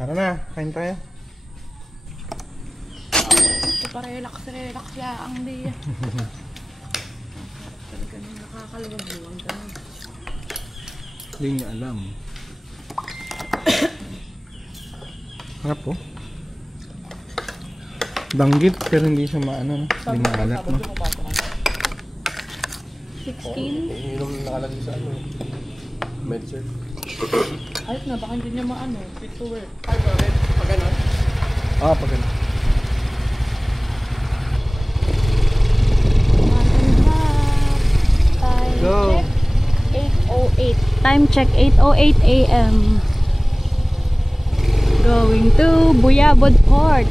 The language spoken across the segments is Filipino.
Tara na, kain tayo. Ito pa relax ya ang diya. Talaga nang nakakaluwag-luwag ka. Hindi niya alam. Harap po. Danggit pero hindi siya maano, no? Hindi maalat, no? 16? Yung nakalagay sa ano, MedSurg. Ayos na, baka hindi niya maano, fit to work. Ay, bakit? Pag ano? Ah, pag ano. Go! Time check 8:08 AM. Going to Buyabod Port.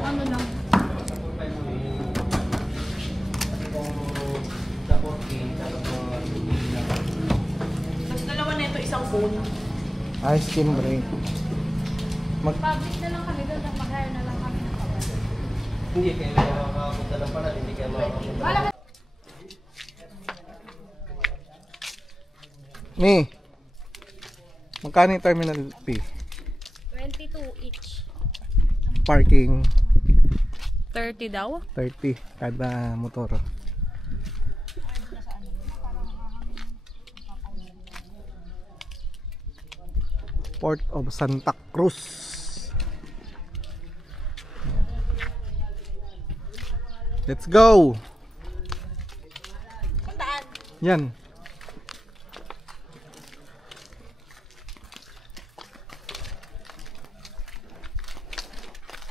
Ano lang. Mas dalawa na ito, isang phone. Ice cream break. Public na lang kami doon, napaka-hire na lang kami ng kapatid. Hindi kayo makakapunta lang pala, hindi kayo makakapunta. Ni, magkano yung terminal fee? 22 each. Parking 30 daw? 30 kada motor. Port of Santa Cruz. Let's go. Yan.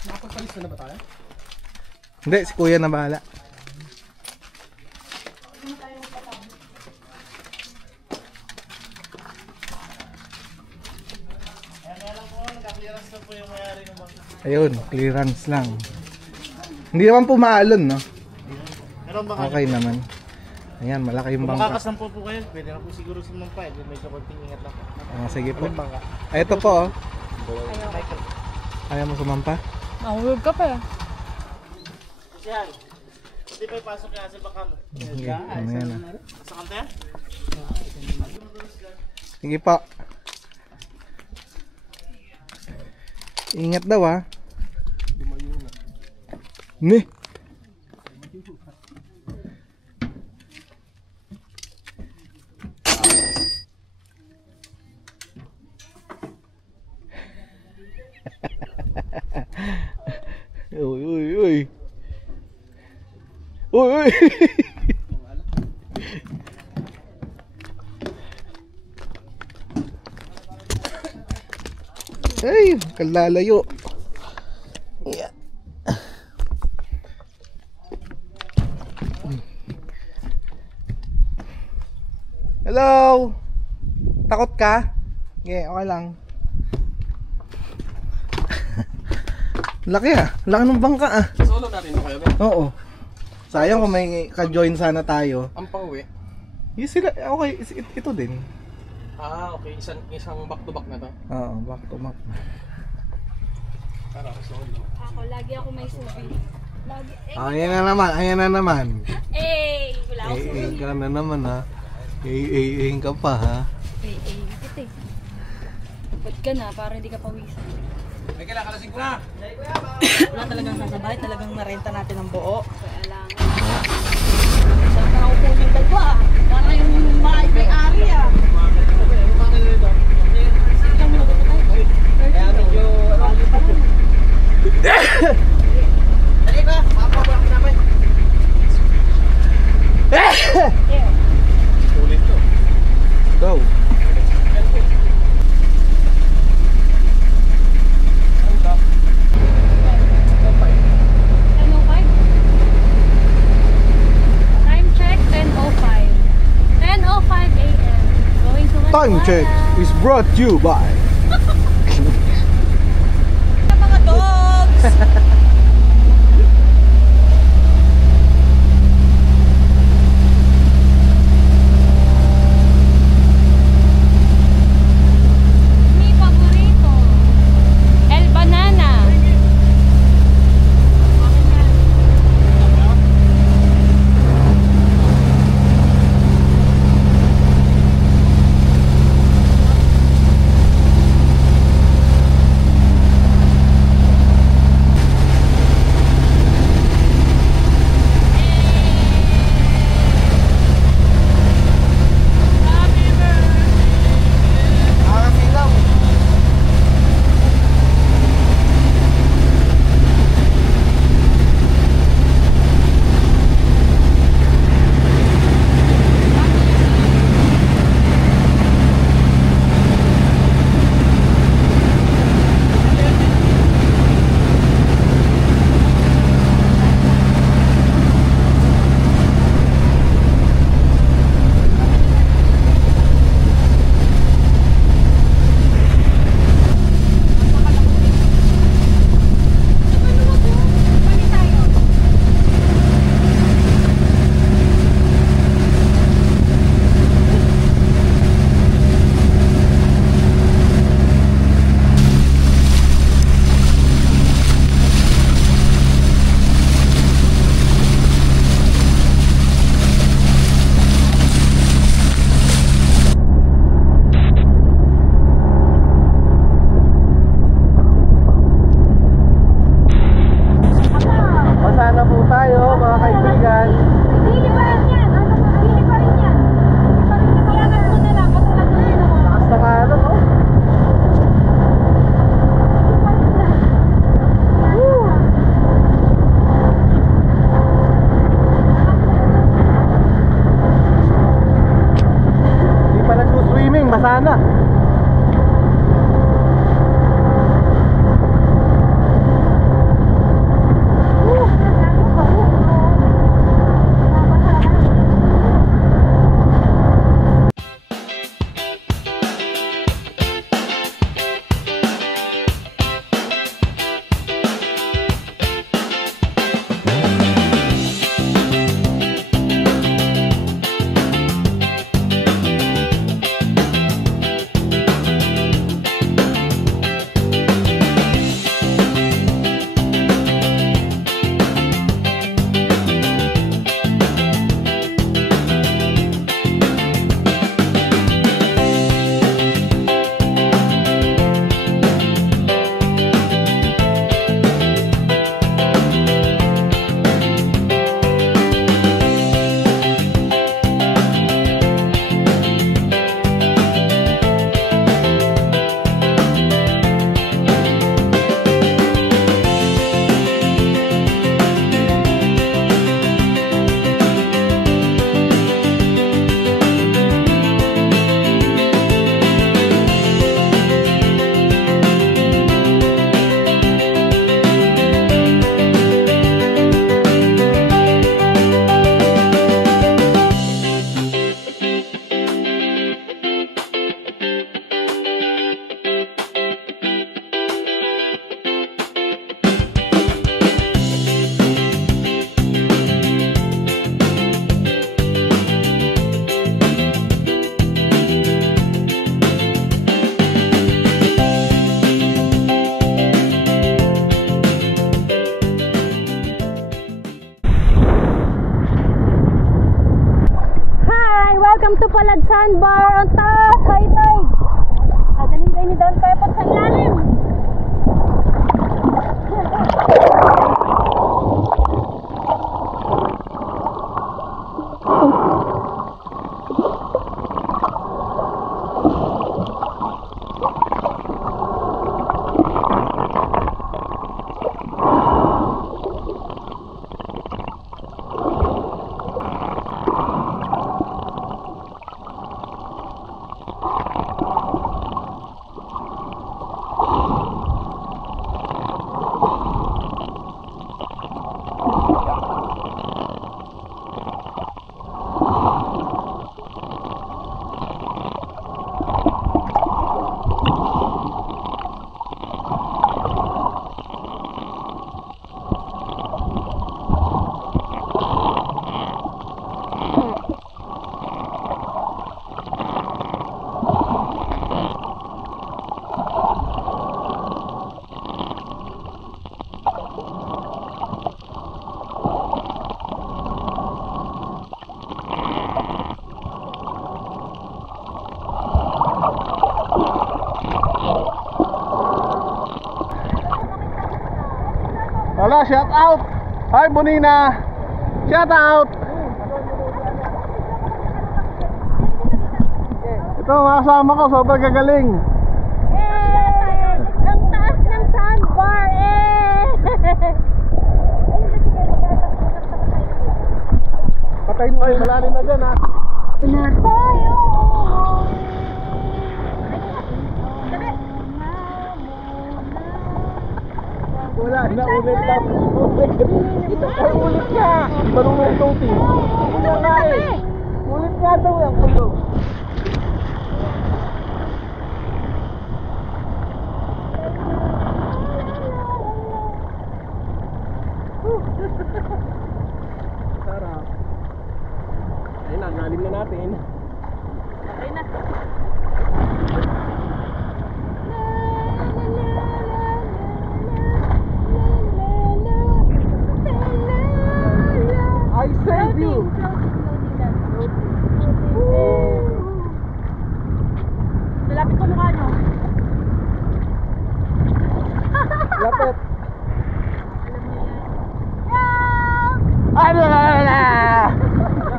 Nakapagpalis na ba tayo? Hindi, si kuya na bahala. Ayun, clearance lang. Hindi naman pumaalon, no? Meron ba Okay naman. Ayan, malaki yung Kung bangka. makakasampo po kayo, pwede na po siguro sumampa eh. Medyo konting ingat lang po. Sige po. May bangka. Ay, ito po, oh. Michael. Ayaw mo sumampa? Mahulog ka pa eh. Yan. Hindi pa ipasok yan sa bakam. Sige, ano yan ah. Sa kanta? Sige pa. Ingat daw ah. Ne. Uy, uy, uy. Uy, uy. Ay, kalalayo. Yeah. Hello. Takot ka? Okay, okay lang. Laki ah. Laki ng bangka ah. Solo natin mo kayo ba? Oo. Sayang kung may ka-join sana tayo. Ang pauwi. Yung sila, okay, ito din. Ah, okay. Isang back to back na to. Oo, back to back. Para ako solo. Ako, lagi ako may subi. Lagi. Ayan na naman, ayan na naman. Wala ako subi. Ka na naman ha. Ka pa ha. Ito eh. Ba't ka na? Para hindi ka pawisan. May kailangan lasing ko na! Wala talagang sasabay, talagang marenta natin ang buo. Kaya lang. Saan na ako po yung dalawa? Para yung may-ari ah. Kaya medyo... Dali ba? Mapapalak namin. Ulit to. Go. Time check, 10:05. 10:05 a.m. Going to Time check is brought to you by Mga dogs! Mi paborito. El Banana. Palad Sandbar, ang taas, high tide. Dadalhin kayo ni Don Pepot sa ilalim. Wala, shout out. Hi Bonina. Shout out. Ito mga kasama ko, sobrang gagaling. Ang taas ng sandbar, Patayin mo kayo, malalim na dyan ha. na tayo. Wala na, ulit lang. Ay, ulit nga. Marunong tuti. Ulit nga daw yung kulog. Sarap. Ayun na, nalim na natin. Okay na. I save you. Malapit ko mukha nyo. Lapit. Alam niyo yan. Ay, wala.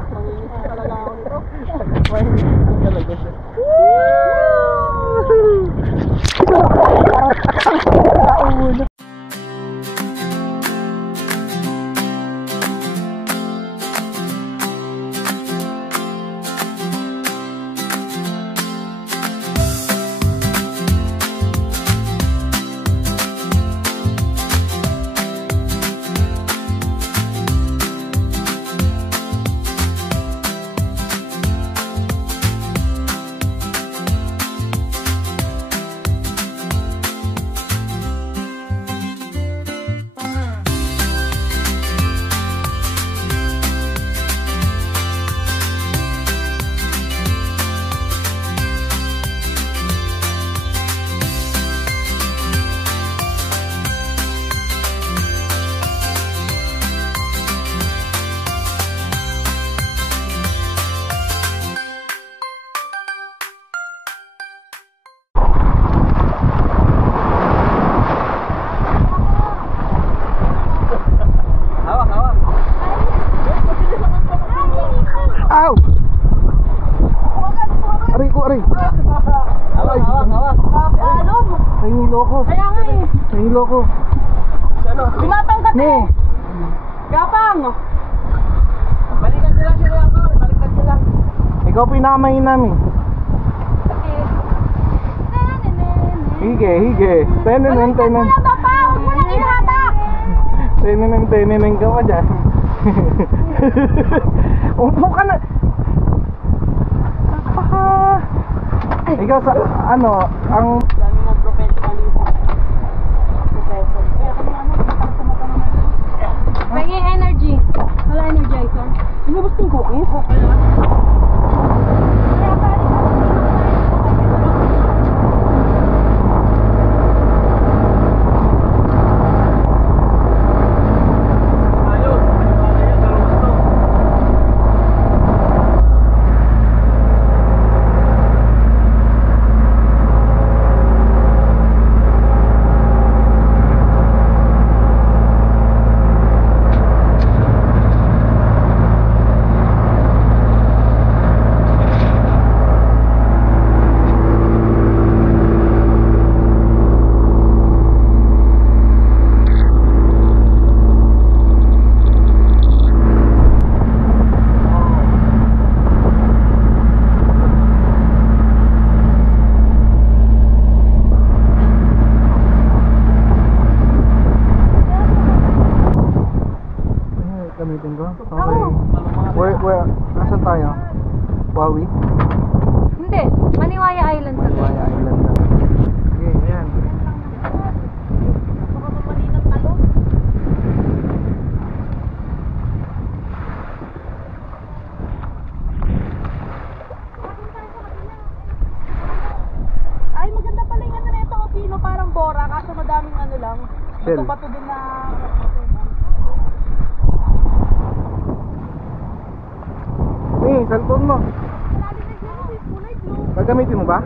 Manginginig talaga ako nito. Manginginig talaga siya. Ow! Aray ko, aray. Hawak. Nahihilo ko. Kaya nga eh. Nahihilo ko. Gumapang ka No. Gapang. Balikan sila ako. Balikan sila. Ikaw pinakamain namin. Hige. Tenenen. Huwag mo na ihatak. Tenenen ka pa dyan. Umupo ka na. Ikaw sa, ano, ang... Dami mong professionalism. Professor. Kaya kung ano, kapag sumata naman. Pahingin energy. Wala energizer. Inubos yung cookies? Kaso madaming ano lang. Shell. Bato-bato din na... Cellphone mo. Malalim na Genesis, kulay blue. Gagamitin mo ba?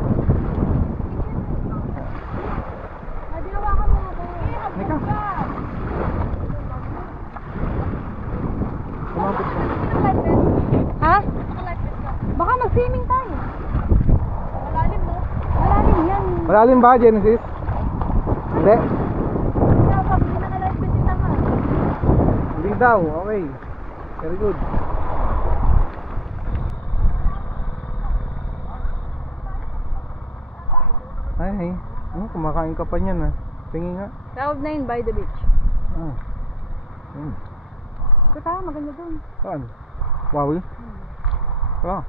Ginawakan mo ako. Nika. Kumapit ka. Ha? Baka mag-swimming tayo. Malalim mo. Malalim yan. Malalim ba, Genesis? Hindi. Kaya pag hindi naka-life vest yung tanga. Hindi daw. Okay. Very good. Ay, kumakain ka pa niyan, tingin nga. Cloud 9 by the beach. Ah. Ito tayo, maganda dun. Saan? Wawi? Ah.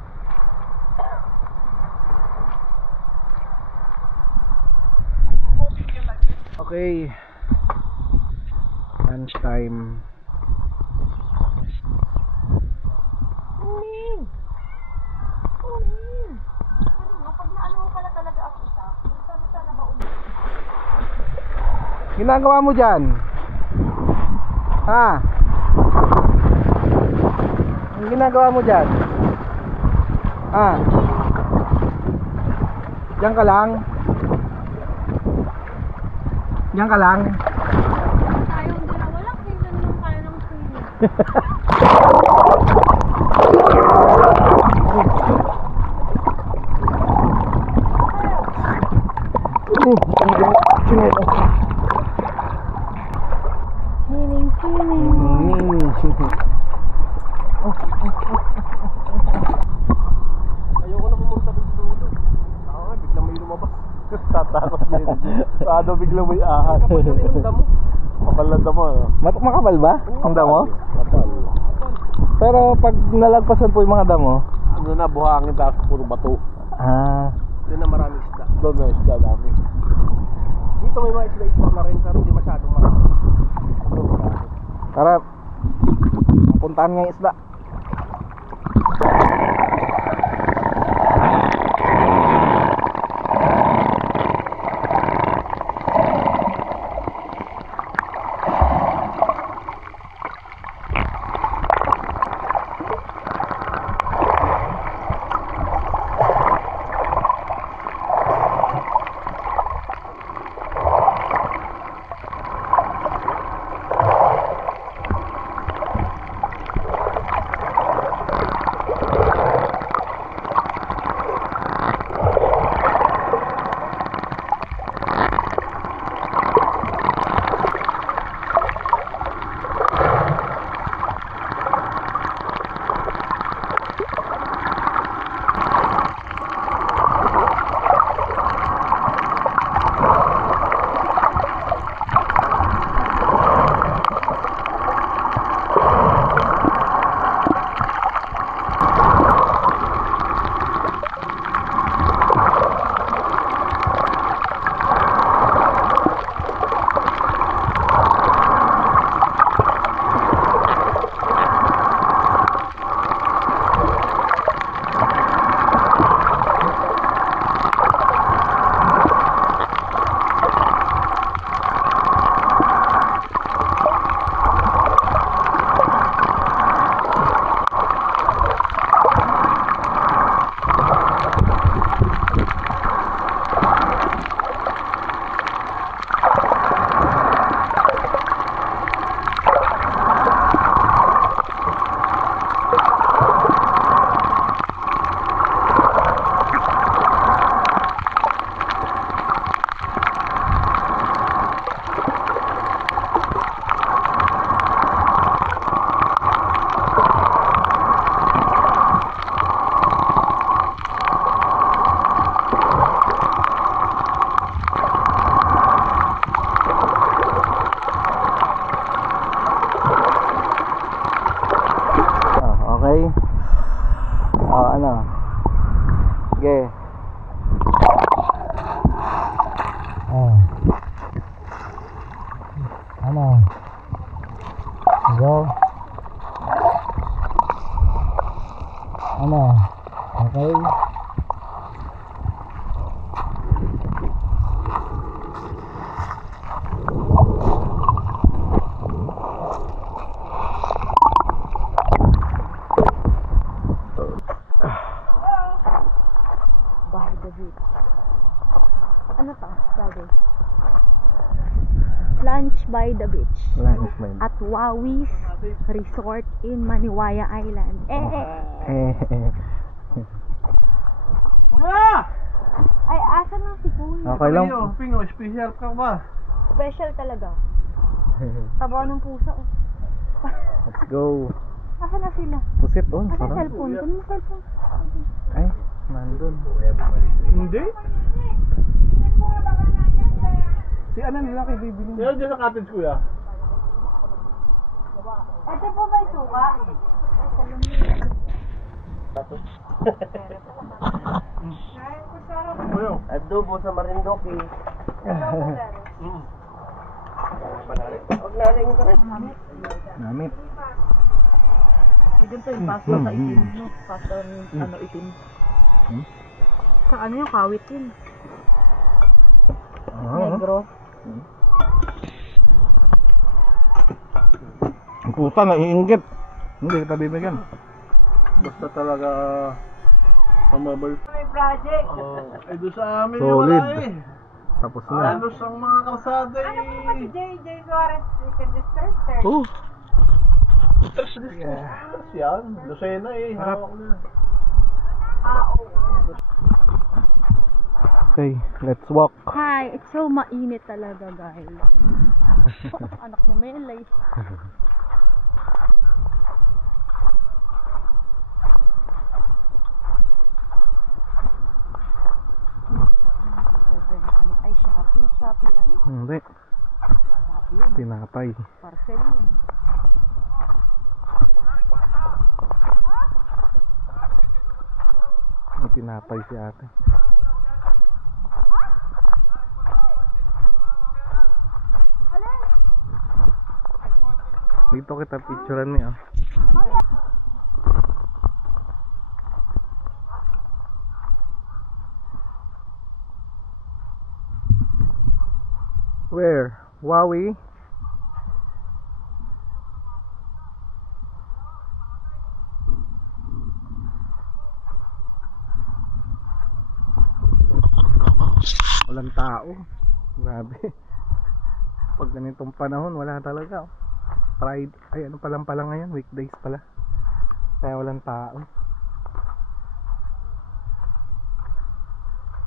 Okay. Lunch time. Uling! Uling! Pag naano pala talaga ako isa, sana ba uling? Ginagawa mo dyan? Ha? Ang ginagawa mo dyan? Ha? Diyan ka lang? Diyan ka lang? Tayo hindi na wala, tingnan naman tayo ng swimming. Ayoko na pumunta dun sa dulo. Ako nga, biglang may lumabas. Tatakot din. Ano biglang may ahas. Kapal kasi ng damo. Kapal ng damo, ano? Makapal ba? Ang damo? Kapal. Pero pag nalagpasan po yung mga damo, Ano na, buhangin tapos puro bato. Doon na maraming isda. Doon na isda dami. Dito may mga isda-isda na rin pero hindi masyadong marami. tara, puntahan nga yung isda. sabi? Lunch by the beach. Lunch by the- At Wawi's Resort in Maniwaya Island. Kuya! Ay, asan na si Kuya? Okay lang. Pingo, special ka ba? Special talaga. Taba ng pusa. Oh. Let's go. Asan na sila? Pusit oh. Asan Sarap. cellphone? Kunin mo cellphone. Ay, nandun. Hindi. Si ano nila kay baby nila? Meron dyan sa cottage, kuya. Ito po ba yung suka? Kuya. Adobo sa Marindoki. Namit. May ganito yung pasta sa itim, no? Pasta ano itim. Sa ano yung kawit yun? Negro. Ang puta, naiinggit. Hindi kita bibigyan. Basta talaga pamabal. May project. Eh, doon sa amin Solid. wala eh. Tapos na. Halos ang mga kalsada Ano po ba si eh. JJ Suarez Chicken District? Oh. Tres yan. Lucena eh. Harap. Hawak na. Okay, let's walk. Hi, it's so mainit talaga, guys. Anak ni Melay. Ay, Shopee. Shopee yan. Hindi. Shopee yan. Tinapay. Parcel yan. May tinapay si ate. Dito kita picturean mo ah. Where? Wawi? Walang tao. Grabe. Pag ganitong panahon, wala talaga. Friday, ay ano palang pala ngayon, weekdays pala. Kaya walang tao.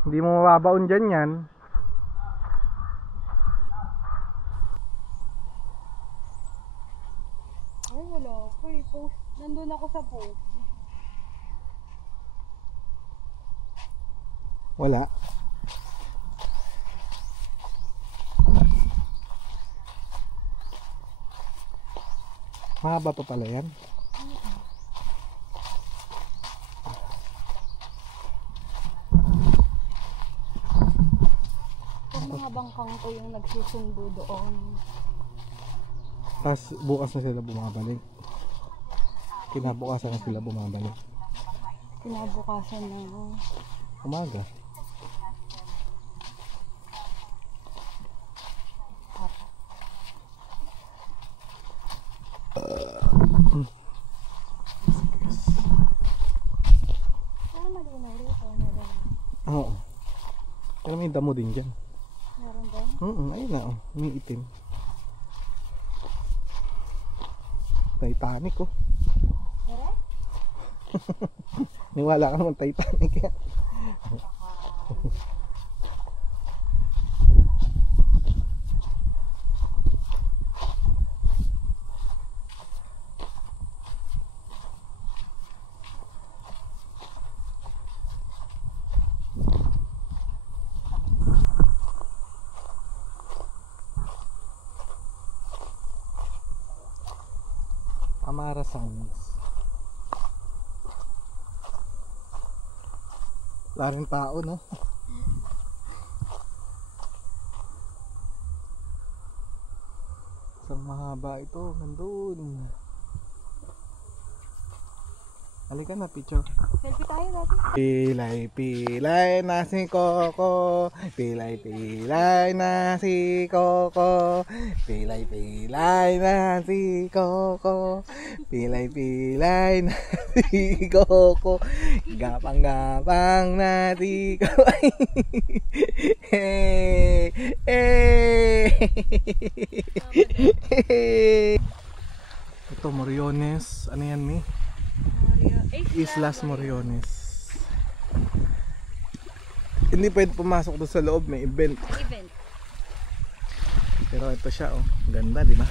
Hindi mo mababaon dyan yan. Ay, wala ako eh. Post. Nandun ako sa post. Wala. Mahaba pa pala yan. Yung mga bangkang ko yung nagsusundo doon. Tapos bukas na sila bumabalik. Kinabukasan na sila bumabalik. Kinabukasan na. Umaga. Pero malinaw rito. Meron. Oo. Pero may damo din dyan. Meron ba? Ayun na oh. May itim. Titanic oh. Meron? Niwala ka naman Titanic yan. Amara Sounds. Wala rin tao, no? Isang mahaba ito, nandun. Halika na, picture. Selfie tayo dati. Pilay, pilay na si Coco. Pilay, pilay na si Coco. Pilay, pilay na si Coco. Pilay, pilay na si Coco. Gapang, gapang na si Coco. Hey, hey. Ito, Moriones. Ano yan, Mi? Islas Moriones. Hindi pwede pumasok doon sa loob, may event. Event. Pero ito siya, oh. Ganda, di ba?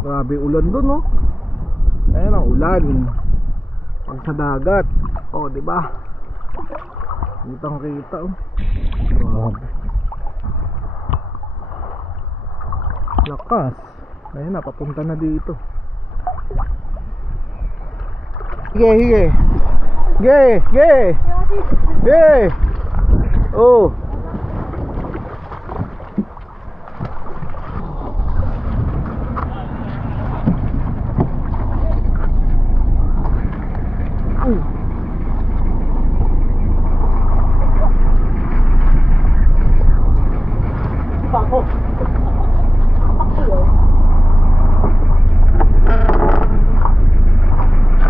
Grabe ulan doon, no? Ayan ang ulan. Pag sa dagat. Oh, di ba? Kitang kita, oh. Grabe. Lakas. Ayan na, papunta na dito. Hige, hige. Hige, hige. Hige. Oh.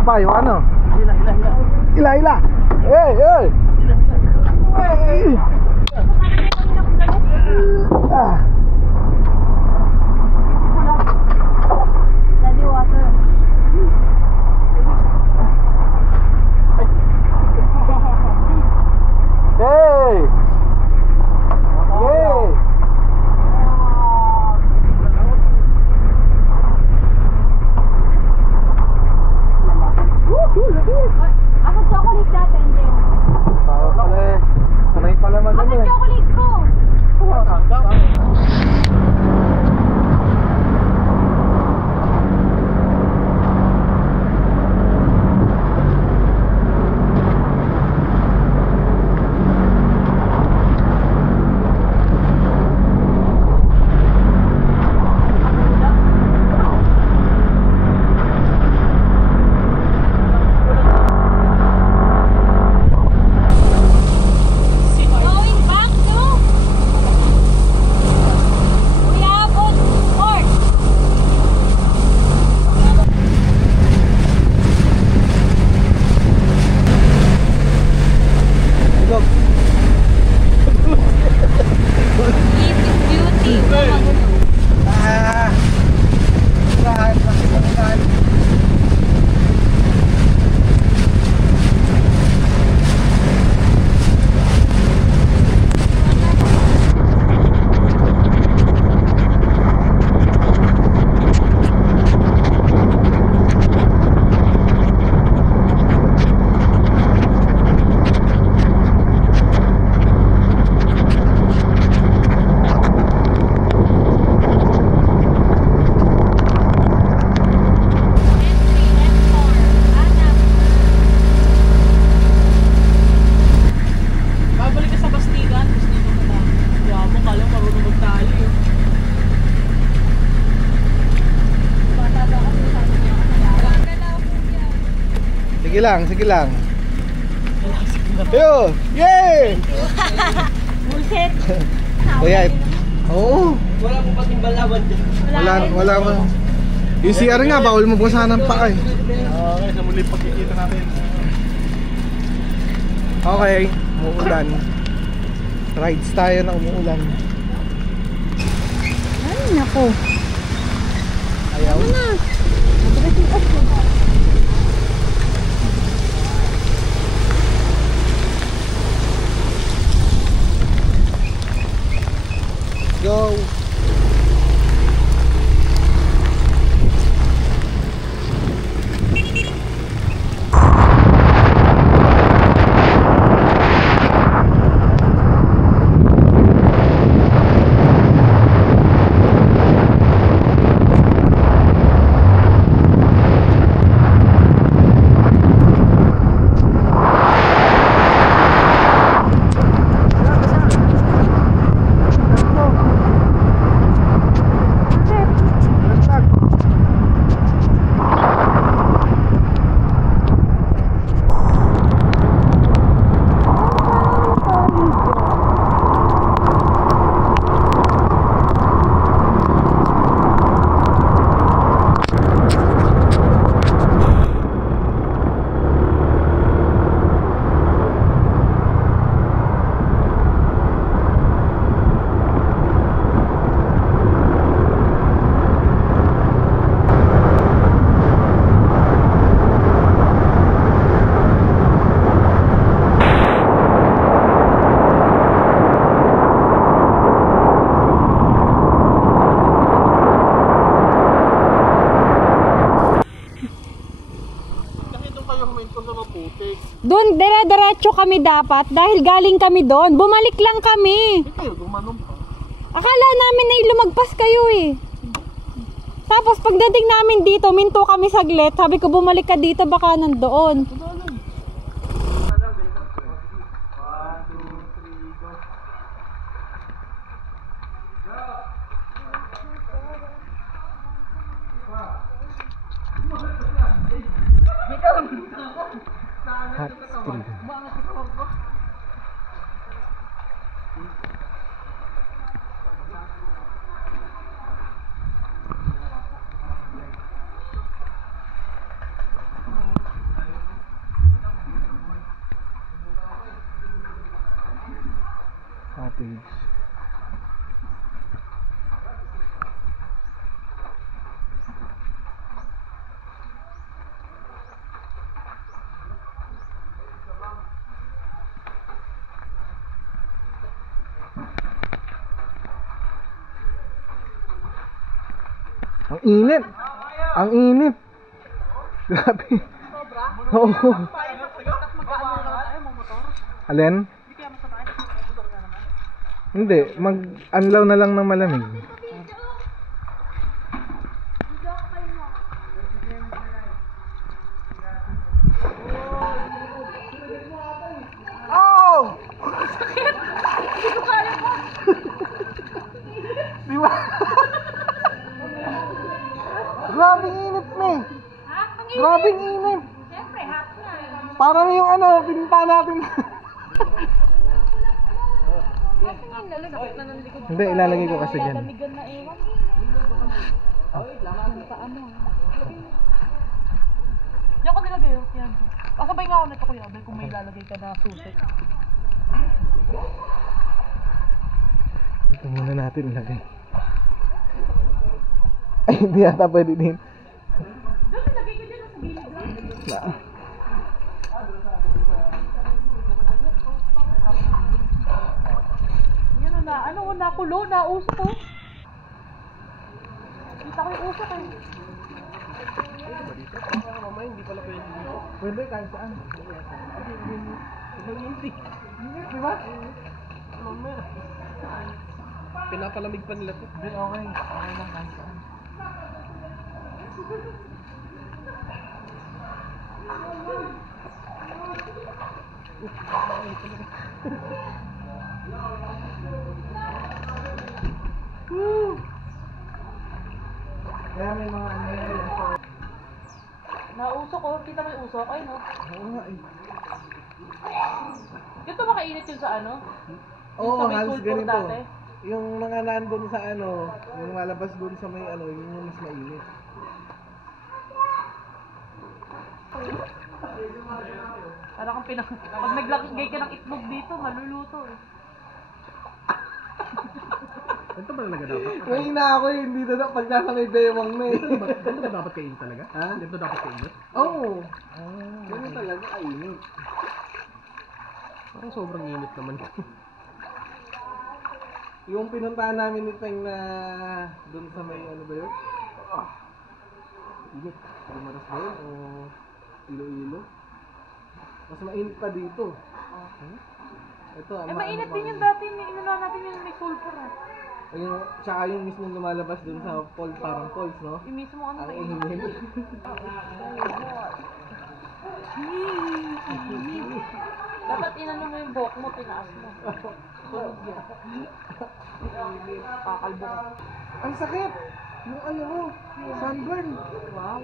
Pa, yung ano? Hila, hila. Hey, hey. Hey. Ah. Daddy water. Hey. Hey. Asa chocolate natin, Jen? Parang pala eh. Sanay pala Asa magano eh. chocolate ko? Going back to Uyabon Port. Look. Sleeping Beauty. Ah. Saan? Saan? Babalik ka sa Bastigan, tapos dito ka na. Wow, mo ka lang marunong magtali. Bata daw kasi sabi niya. Gagalaw po yan. Sige lang, sige lang. Yo! Yay! Bullshit. Oh, yeah. Oo. Wala po pating balawan din. Wala mo. Yung CR nga, bawal mo basahan ng paa eh. Okay, sa muli pagkikita natin. Okay, umuulan. Rides tayo na umuulan. Ay, nako. Ayaw. Go! kami dapat dahil galing kami doon. Bumalik lang kami. Kayo, gumanon pa. Akala namin na lumagpas kayo eh. Tapos pagdating namin dito, minto kami saglit. Sabi ko bumalik ka dito baka nandoon. Hot spring. Cottage. Ang init. Ang init. Grabe. Oo. Alin? Hindi, mag-anlaw na lang ng malamig. Oh! Di ba? Grabing init me. Grabing init. Siyempre, hot na. Parang yung ano, pinta natin. Hindi, ilalagay ko kasi dyan. Lamigan na ewan. Diyan ko nilagay yun. Yan. Pasabay nga ako nito kuya. Abel kung may lalagay ka na susi. Ito muna natin ilagay. Ay, hindi yata pwede din. Doon, nilagay ko dyan sa gilid lang. Yan o na. Ano o nakulo? Nausok ko. Kita ko yung usok eh. Pwede kahit saan. Di ba? Pinapalamig pa nila to. Hindi, okay. Okay lang kahit saan. Kaya may mga ano yun. Nausok ko. Kita mo yung usok? Ay no. Oo nga eh. Ganito ba kainit yun sa ano? Oo, Sa may halos sulfur ganito. dati? Yung mga nandun sa ano, yung malabas dun sa may ano, yun yung mas mainit. Parang kung pag naglagay ka ng itlog dito, maluluto eh. Ganito ba talaga dapat? Ngayon na ako eh, hindi na pag nasa may bewang na eh. Ganito ba dapat kainin talaga? Ha? Ganito dapat kainin? Oo. Ganyan talaga, kainit. Parang sobrang init naman. Yung pinuntahan namin ni Peng na dun sa may ano ba yun? Init. Lumaras ba yun? O ilo-ilo? Mas mainit pa dito. Ito, Eh mainit din yung dati. Inunawa natin yung may sulfur eh. Yung, tsaka yung mismo lumalabas dun sa falls, parang falls, no? Yung mismo ano Ang mainit. init. Dapat inano mo yung buhok mo, tinaas mo. Tulog yan. Kakalbo ka. Ang sakit! Yung ano mo, sunburn. Wow.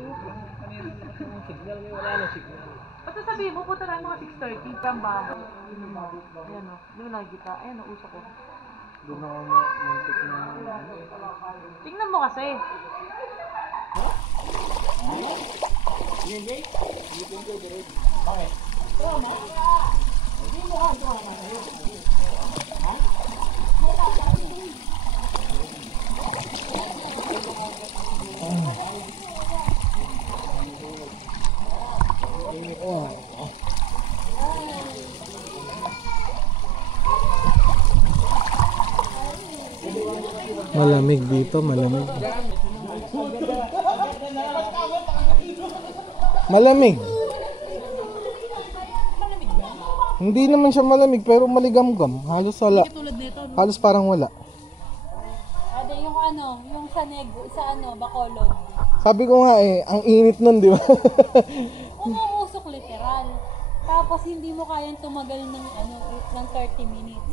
Signal may wala na signal. Basta sabihin mo, punta na mga 6:30 kang bahay. Ayan o. Hindi mo nakikita. Ayan o, usok ko. Doon ako muntik na. Tingnan mo kasi. Malamig dito, malamig. Malamig. Hindi naman siya malamig pero maligamgam. Halos wala. Halos parang wala. Ade, yung ano, yung sa Bacolod. Sabi ko nga ang init nun, di ba? Umuusok literal. Tapos hindi mo kayang tumagal ng 30 minutes.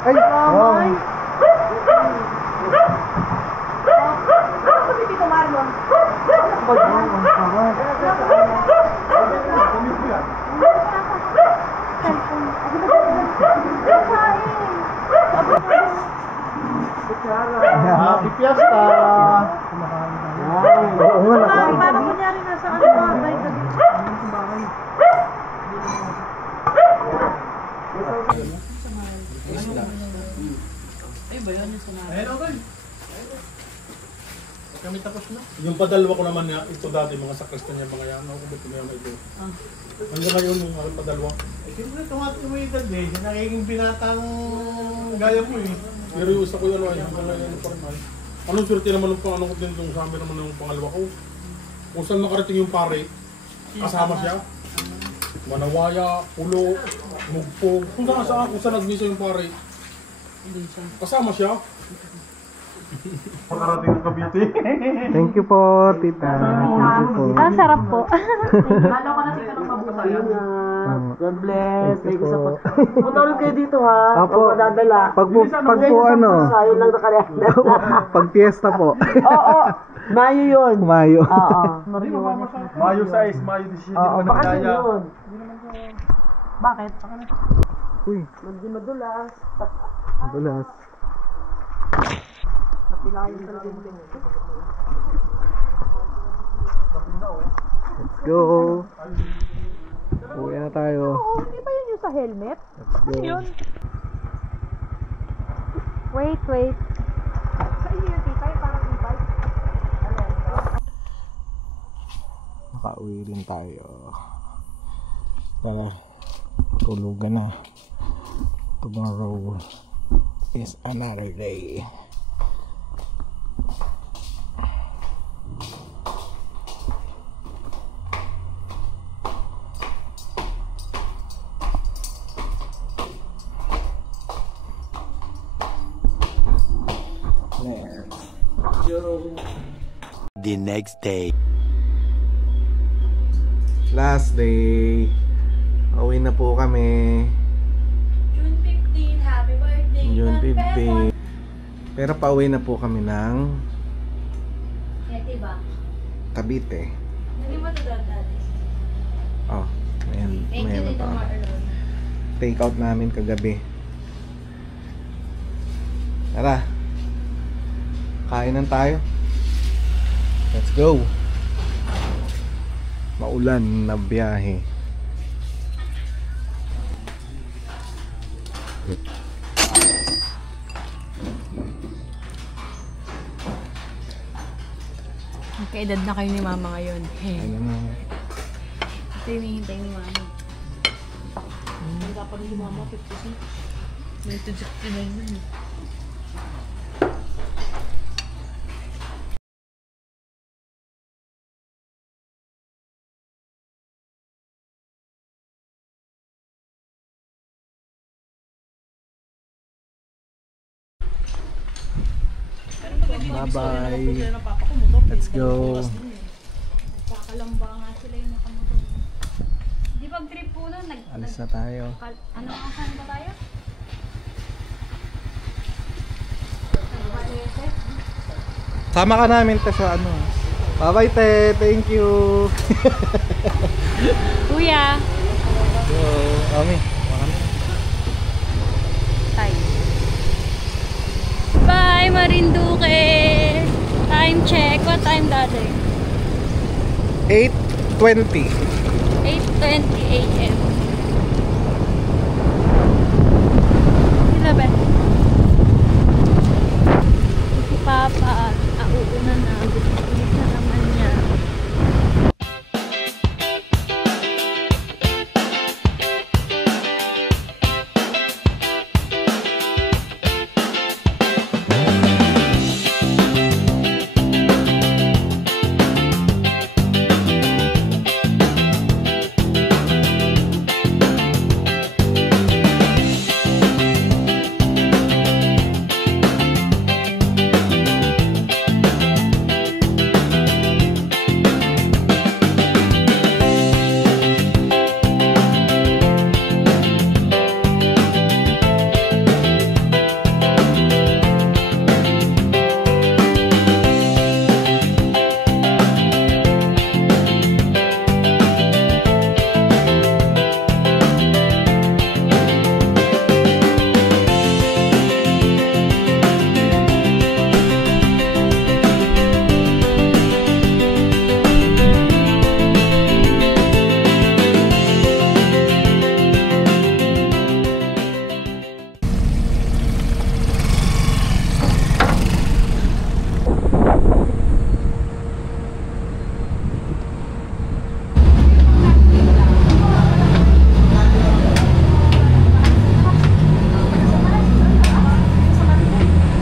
Ay, wow. Happy Fiesta! Oo nga, nakain. Parang kunyari nasa bahay ka dito. Kami tapos na. Yung padalwa ko naman niya, ito dati mga sakristan niya, mga yan. Ako ba't may ito? Hanggang ngayon yung aking padalwa. Siyempre, tumatay mo yung edad eh. Nagiging binatang gaya mo eh. Pero yung isa ko yun, hanggang ngayon pa rin ay. Anong swerte naman ng pang-ano ko din yung sa amin naman yung pangalawa ko. Kung saan nakarating yung pare, kasama siya. Manawaya, Pulo, Mugpo. Kung saan nag-misa yung pare, kasama siya. Pakarating ng Cavite. Thank you po, tita. Thank you po. Ang sarap po. Lalo ko na sila ng mabuhay. God bless. Thank you po. Punta ulit kayo dito ha. Apo. Huwag madadala. Pag po ano, Sayang lang nakalala. pag fiesta po. Oo. Mayo yun. Mayo. Oo. Mayo 6, Mayo 17. Oo. Bakasyon yun. Bakit? Uy, Hindi madulas. madulas. Napilayan talaga yung Let's go. Uwi na tayo. Hindi ba yun yung sa helmet? Let's go. Wait. Sa iyo yung tita, yung parang e-bike. Nakauwi rin tayo. Tara, tulugan na. Tomorrow is another day. The next day. Last day. Uwi na po kami. June 15, happy birthday. June 15. Pero pauwi na po kami ng Diba? Cavite. Hindi mo ito dati. Oh, Thank you, mayroon Tito pa. Marlon. Take out namin kagabi. Tara. Kainan tayo. Let's go. Maulan na biyahe. Magkaedad na kayo ni Mama ngayon. Ayun na. Ito yung hinihintay ni Mama. Dapat ni mama 56. 1969 yun. Bye-bye. Let's go. Kakalamba nga sila yung nakamotor. pag trip po nun, Alis na tayo. ano ang saan ba tayo? Sama ka namin te sa ano. Bye-bye te. Thank you. Kuya. So, Ami. Tayo. Bye, Marinduque! Time check. What time, Daddy? 8:20. 8:20 a.m. Sila ba? Si Papa, uuna na. Bilis na naman niya.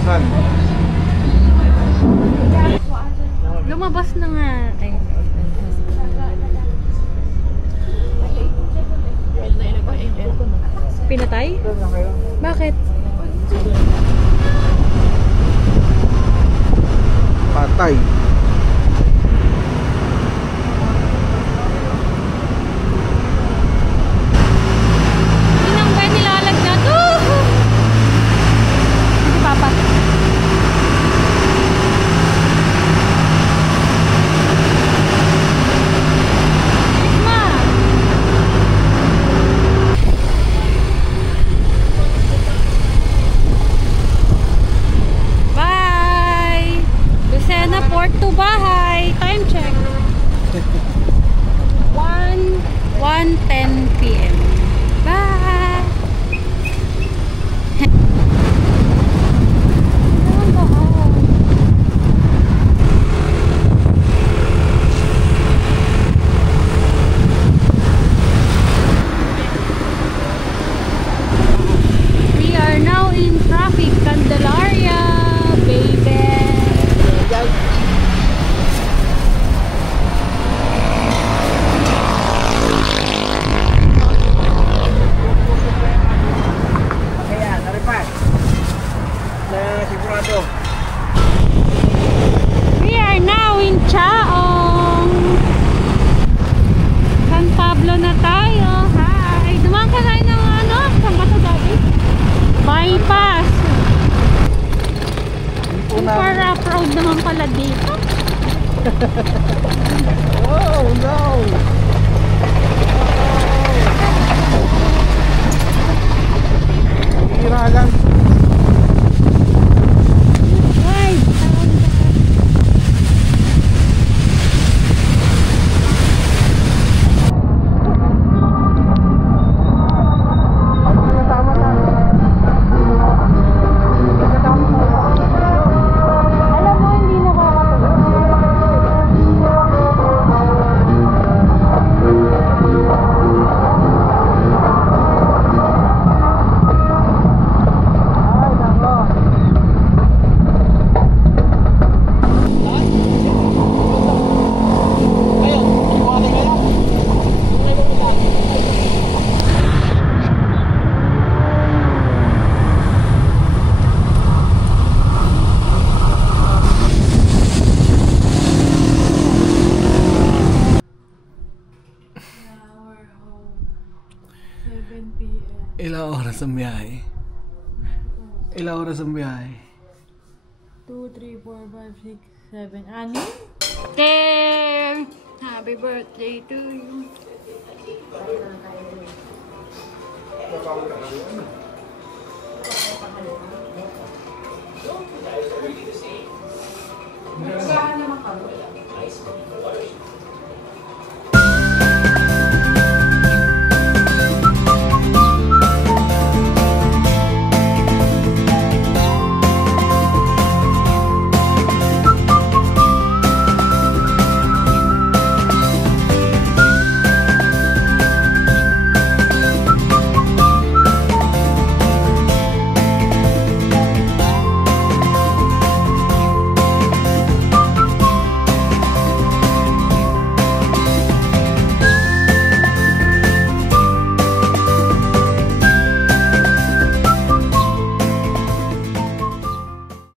Saan? Lumabas na nga. Ay. Pinatay? Bakit? Patay. Inang ba nilalagnat? Si Papa. Ma! Bye! Lucena Port to bahay. Time check. 1:10 p.m. Bye! We are now in traffic, Candelaria, baby. Kaya, naripan. Na sigurado. We are now in Chaong. San Pablo na tayo. Hi! Dumaan ka tayo ng ano? Saan ba ito, Daddy? Bypass. Super rough road naman pala dito. Oh no! Hira lang. Right. Alam mo, hindi nakakatulog. 7 p.m. Ilang oras ang biyahe? Ilang oras ang biyahe? 2, 3, 4, 5, 6, 7. Ano? Tim! Happy birthday to you.